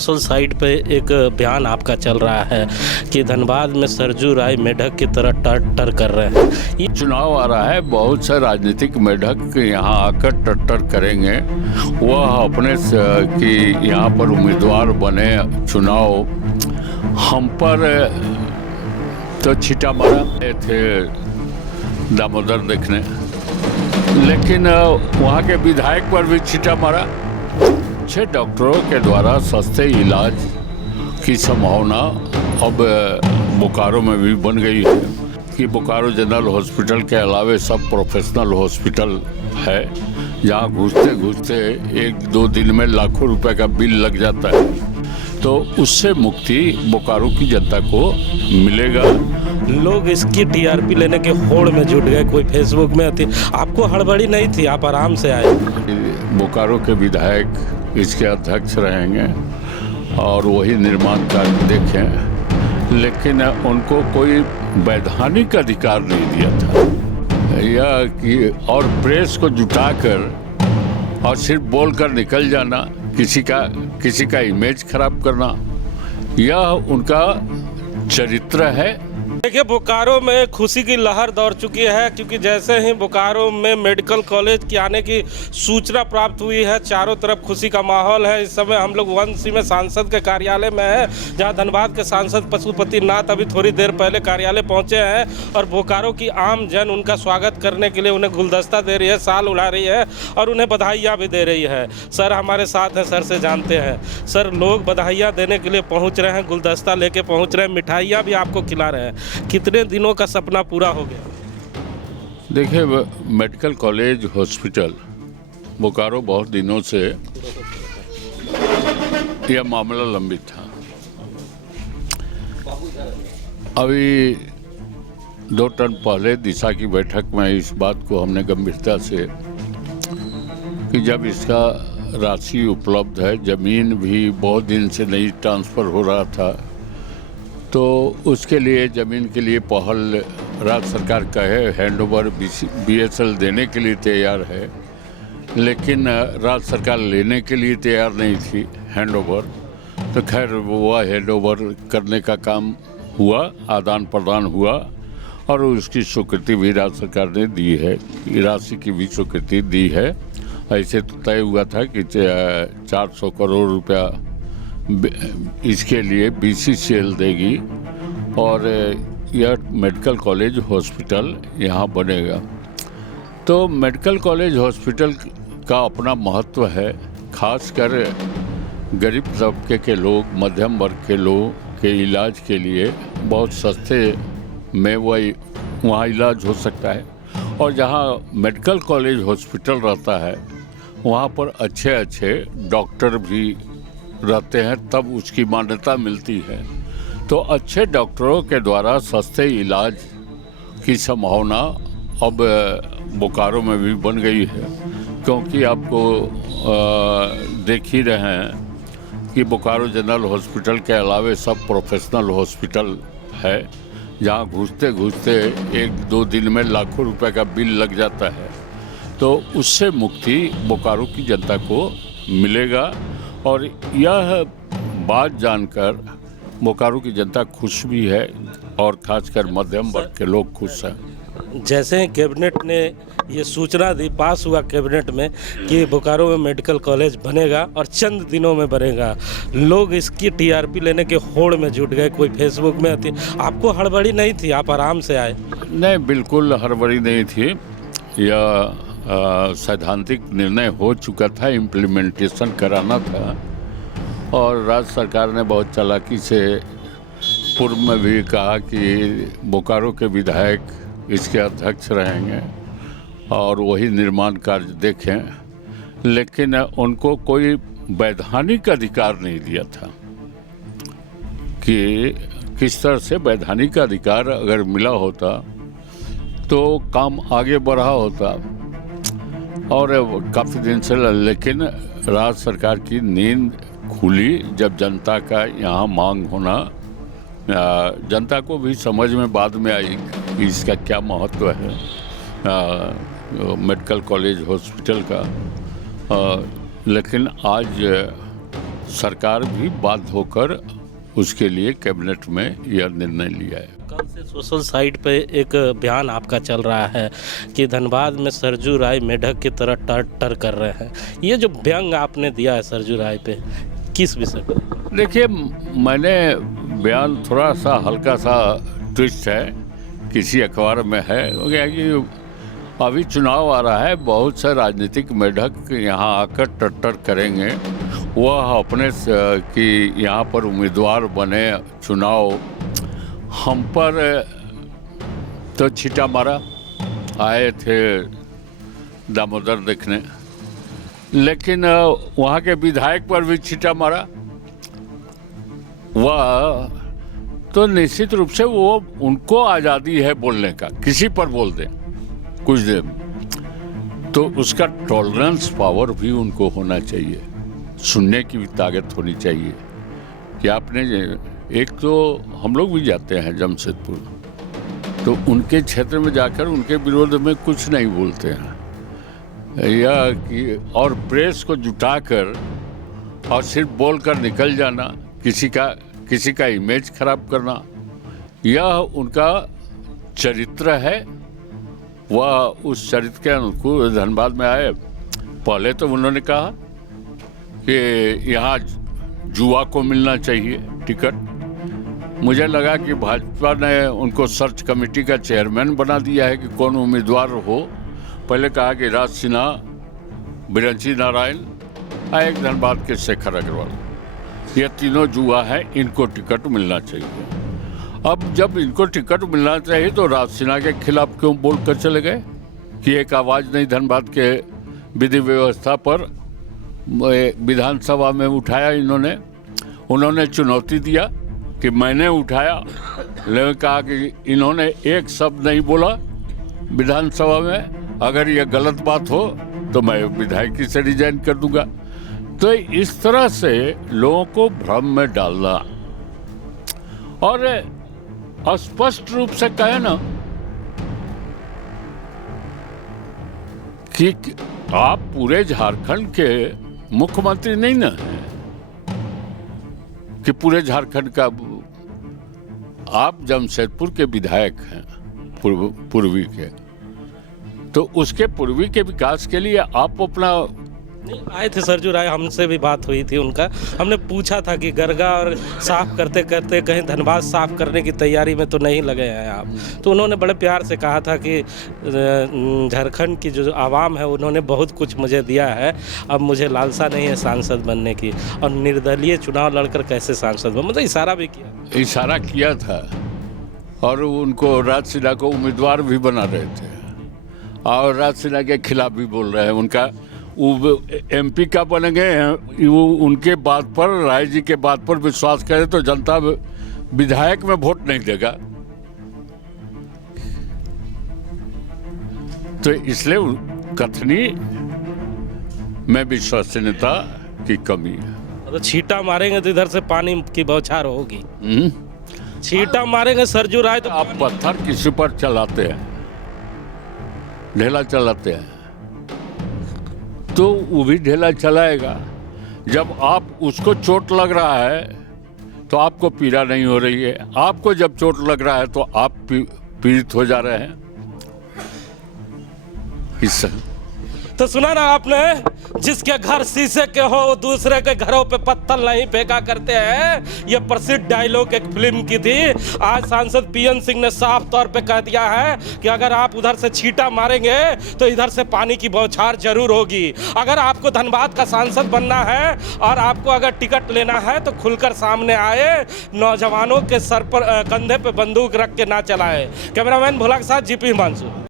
Social site पे एक बयान आपका चल रहा है कि धनबाद में सरजू राय मेढक की तरह टर्टर कर रहे हैं। ये चुनाव आ रहा है, बहुत से राजनीतिक मेढक यहाँ आकर टट्टर करेंगे। वह अपने कि यहाँ पर उम्मीदवार बने, चुनाव हम पर तो छिटा मारा थे दामोदर देखने, लेकिन वहाँ के विधायक पर भी छिटा मारा। 6 डॉक्टरों के द्वारा सस्ते इलाज की संभावना अब बोकारो में भी बन गई है कि बोकारो जनरल हॉस्पिटल के अलावे सब प्रोफेशनल हॉस्पिटल है, जहाँ घुसते घुसते 1-2 दिन में लाखों रुपए का बिल लग जाता है। तो उससे मुक्ति बोकारो की जनता को मिलेगा। लोग इसकी टीआरपी लेने के होड़ में जुट गए। कोई फेसबुक में थी, आपको हड़बड़ी नहीं थी, आप आराम से आए। बोकारो के विधायक इसके अध्यक्ष रहेंगे और वही निर्माण कार्य देखें, लेकिन उनको कोई वैधानिक अधिकार नहीं दिया था। यह कि और प्रेस को जुटाकर और सिर्फ बोलकर निकल जाना, किसी का इमेज खराब करना, यह उनका चरित्र है। देखिए, बोकारो में खुशी की लहर दौड़ चुकी है, क्योंकि जैसे ही बोकारो में मेडिकल कॉलेज की आने की सूचना प्राप्त हुई है, चारों तरफ खुशी का माहौल है। इस समय हम लोग वंशी में सांसद के कार्यालय में है, जहां धनबाद के सांसद पशुपति नाथ अभी थोड़ी देर पहले कार्यालय पहुंचे हैं और बोकारो की आम जन उनका स्वागत करने के लिए उन्हें गुलदस्ता दे रही है, शाल उड़ा रही है और उन्हें बधाइयाँ भी दे रही है। सर हमारे साथ हैं, सर से जानते हैं। सर, लोग बधाइयाँ देने के लिए पहुँच रहे हैं, गुलदस्ता लेके पहुँच रहे हैं, मिठाइयाँ भी आपको खिला रहे हैं। कितने दिनों का सपना पूरा हो गया? देखिए, मेडिकल कॉलेज हॉस्पिटल बोकारो बहुत दिनों से यह मामला लंबित था। अभी 2 टर्म पहले दिशा की बैठक में इस बात को हमने गंभीरता से कि जब इसका राशि उपलब्ध है, जमीन भी बहुत दिन से नहीं ट्रांसफ़र हो रहा था, तो उसके लिए ज़मीन के लिए पहल राज्य सरकार का है, हैंडओवर बीएसएल देने के लिए तैयार है, लेकिन राज्य सरकार लेने के लिए तैयार नहीं थी हैंडओवर। तो खैर वह हैंडओवर करने का काम हुआ, आदान प्रदान हुआ और उसकी स्वीकृति भी राज्य सरकार ने दी है, राशि की भी स्वीकृति दी है। ऐसे तो तय हुआ था कि 400 करोड़ रुपया इसके लिए बीसीसीएल देगी और यह मेडिकल कॉलेज हॉस्पिटल यहाँ बनेगा। तो मेडिकल कॉलेज हॉस्पिटल का अपना महत्व है, खासकर गरीब तबके के लोग, मध्यम वर्ग के लोग के इलाज के लिए बहुत सस्ते में वहाँ इलाज हो सकता है। और जहाँ मेडिकल कॉलेज हॉस्पिटल रहता है, वहाँ पर अच्छे डॉक्टर भी रहते हैं, तब उसकी मान्यता मिलती है। तो अच्छे डॉक्टरों के द्वारा सस्ते इलाज की संभावना अब बोकारो में भी बन गई है, क्योंकि आपको देख ही रहे हैं कि बोकारो जनरल हॉस्पिटल के अलावे सब प्रोफेशनल हॉस्पिटल है, जहाँ घुसते घुसते 1-2 दिन में लाखों रुपए का बिल लग जाता है। तो उससे मुक्ति बोकारो की जनता को मिलेगा और यह बात जानकर बोकारो की जनता खुश भी है और खासकर मध्यम वर्ग के लोग खुश हैं। जैसे ही कैबिनेट ने ये सूचना दी, पास हुआ कैबिनेट में कि बोकारो में मेडिकल कॉलेज बनेगा और चंद दिनों में बनेगा, लोग इसकी टीआरपी लेने के होड़ में जुट गए। कोई फेसबुक में थी, आपको हड़बड़ी नहीं थी, आप आराम से आए? नहीं, बिल्कुल हड़बड़ी नहीं थी। यह सैद्धांतिक निर्णय हो चुका था, इम्प्लीमेंटेशन कराना था और राज्य सरकार ने बहुत चालाकी से पूर्व में भी कहा कि बोकारो के विधायक इसके अध्यक्ष रहेंगे और वही निर्माण कार्य देखें, लेकिन उनको कोई वैधानिक अधिकार नहीं दिया था कि किस तरह से वैधानिक अधिकार अगर मिला होता तो काम आगे बढ़ा होता। और काफ़ी दिन से, लेकिन राज्य सरकार की नींद खुली जब जनता का यहाँ मांग होना, जनता को भी समझ में बाद में आई कि इसका क्या महत्व है मेडिकल कॉलेज हॉस्पिटल का। लेकिन आज सरकार भी बाध्य होकर उसके लिए कैबिनेट में यह निर्णय लिया है। कल से सोशल साइट पे एक बयान आपका चल रहा है कि धनबाद में सरजू राय मेढक की तरह टर टर कर रहे हैं। ये जो व्यंग आपने दिया है सरजू राय पे, किस विषय पर? देखिए, मैंने बयान थोड़ा सा हल्का सा ट्विस्ट है, किसी अखबार में है क्या कि अभी चुनाव आ रहा है, बहुत से राजनीतिक मेढक यहाँ आकर टट्टर करेंगे, वह अपने कि यहाँ पर उम्मीदवार बने, चुनाव हम पर तो छीटा मारा। आए थे दामोदर देखने, लेकिन वहाँ के विधायक पर भी छीटा मारा। वह तो निश्चित रूप से वो उनको आज़ादी है बोलने का, किसी पर बोल दें कुछ देर, तो उसका टॉलरेंस पावर भी उनको होना चाहिए, सुनने की भी ताकत होनी चाहिए। कि आपने एक तो हम लोग भी जाते हैं जमशेदपुर, तो उनके क्षेत्र में जाकर उनके विरोध में कुछ नहीं बोलते हैं, या कि और प्रेस को जुटाकर और सिर्फ बोलकर निकल जाना, किसी का इमेज खराब करना, यह उनका चरित्र है। वह उस चरित्र के अनुकूल धनबाद में आए। पहले तो उन्होंने कहा कि यहाँ जुआ को मिलना चाहिए टिकट। मुझे लगा कि भाजपा ने उनको सर्च कमेटी का चेयरमैन बना दिया है कि कौन उम्मीदवार हो। पहले कहा कि राज सिन्हा, बिरंची नारायण और एक धनबाद के शेखर अग्रवाल, ये तीनों जुआ है, इनको टिकट मिलना चाहिए। अब जब इनको टिकट मिलना चाहिए तो राज सिन्हा के खिलाफ क्यों बोल कर चले गए कि एक आवाज़ नहीं धनबाद के विधि व्यवस्था पर विधानसभा में उठाया इन्होंने। उन्होंने चुनौती दिया कि मैंने उठाया, लेकिन कहा कि इन्होंने एक शब्द नहीं बोला विधानसभा में, अगर यह गलत बात हो तो मैं विधायकी से रिजाइन कर दूंगा। तो इस तरह से लोगों को भ्रम में डालना और स्पष्ट रूप से कहे ना कि आप पूरे झारखंड के मुख्यमंत्री नहीं ना हैं, कि पूरे झारखंड का आप जमशेदपुर के विधायक हैं, पूर्वी के, तो उसके पूर्वी के विकास के लिए आप अपना आए थे सरजू राय, हमसे भी बात हुई थी उनका। हमने पूछा था कि गरगा और साफ करते करते कहीं धनबाद साफ करने की तैयारी में तो नहीं लगे हैं आप? तो उन्होंने बड़े प्यार से कहा था कि झारखंड की जो आवाम है उन्होंने बहुत कुछ मुझे दिया है, अब मुझे लालसा नहीं है सांसद बनने की, और निर्दलीय चुनाव लड़कर कैसे सांसद बन, मतलब इशारा किया था। और उनको राज सिन्हा को उम्मीदवार भी बना रहे थे और राज सिन्हा के खिलाफ भी बोल रहे हैं। उनका MP का बन गए हैं, वो उनके बात पर, राय जी के बात पर विश्वास करे तो जनता विधायक में वोट नहीं देगा। तो इसलिए कथनी में विश्वसनीयता की कमी है। तो छीटा मारेंगे तो इधर से पानी की बौछार होगी। छीटा मारेंगे सरजू राय तो आप पत्थर किसी पर चलाते हैं, ढेला चलाते हैं, तो वो भी ढेला चलाएगा। जब आप उसको चोट लग रहा है तो आपको पीड़ा नहीं हो रही है, आपको जब चोट लग रहा है तो आप पीड़ित हो जा रहे हैं। इससे तो सुना ना आपने, जिसके घर शीशे के हो वो दूसरे के घरों पे पत्थर नहीं फेंका करते हैं। ये प्रसिद्ध डायलॉग एक फिल्म की थी। आज सांसद PN सिंह ने साफ तौर पे कह दिया है कि अगर आप उधर से छीटा मारेंगे तो इधर से पानी की बौछार जरूर होगी। अगर आपको धनबाद का सांसद बनना है और आपको अगर टिकट लेना है तो खुलकर सामने आए, नौजवानों के सर पर कंधे पे बंदूक रख के ना चलाए। कैमरामैन भोला के साथ GP हिमांशु।